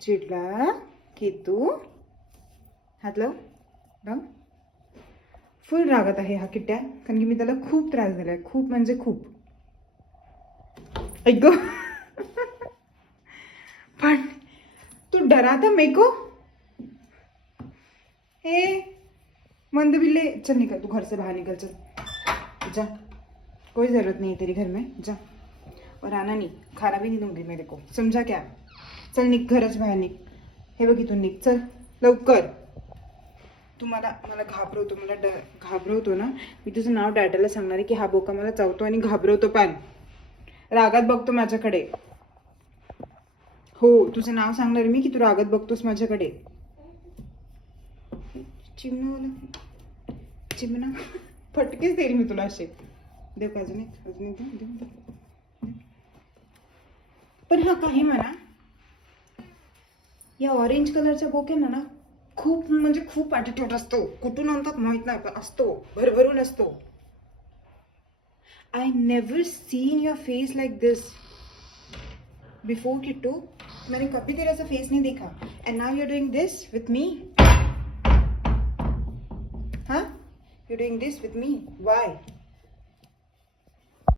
चिडला की तू हात लाव लाव. फुल रागात आहे हा किट्ट्या, कारण की मी त्याला खूप त्रास दिलाय, खूप म्हणजे खूप. ऐक गं. पण तू डराता मेको. हे मंद बिल्ले, चल निकल, तू घर से बाहर निकल, चल जा. कोई ज़रूरत नहीं है तेरी घर में, जा. और आना नहीं, खाना भी नहीं दूंगी मेरे को, समझा क्या. चल निघ, घरच बाहेर निघ. हे बघ इथून निघ, चल लवकर. तू मला घाबरवतो, घाबरवतो ना. मी तुझं नाव डॅडाला सांगणार आहे की हा बोका मला चावतो आणि घाबरवतो, पण रागात बघतो माझ्याकडे. हो, तुझं नाव सांगणार मी की तू रागात बघतोस माझ्याकडे. चिमणा फटकेच देईल मी तुला असे. देव का अजून एक. पण हा काही म्हणा, या ऑरेंज कलरच्या बोक्यांना ना खूप म्हणजे खूप ॲटिट्यूड असतो. कुठून आणतात माहित नाही, पण असतो, भरभरून असतो. I never seen your face like this before Kittu. मैंने कभी तेरा ऐसा फेस नहीं देखा. And now you are doing this with me. हाँ, you doing this with me. व्हाई?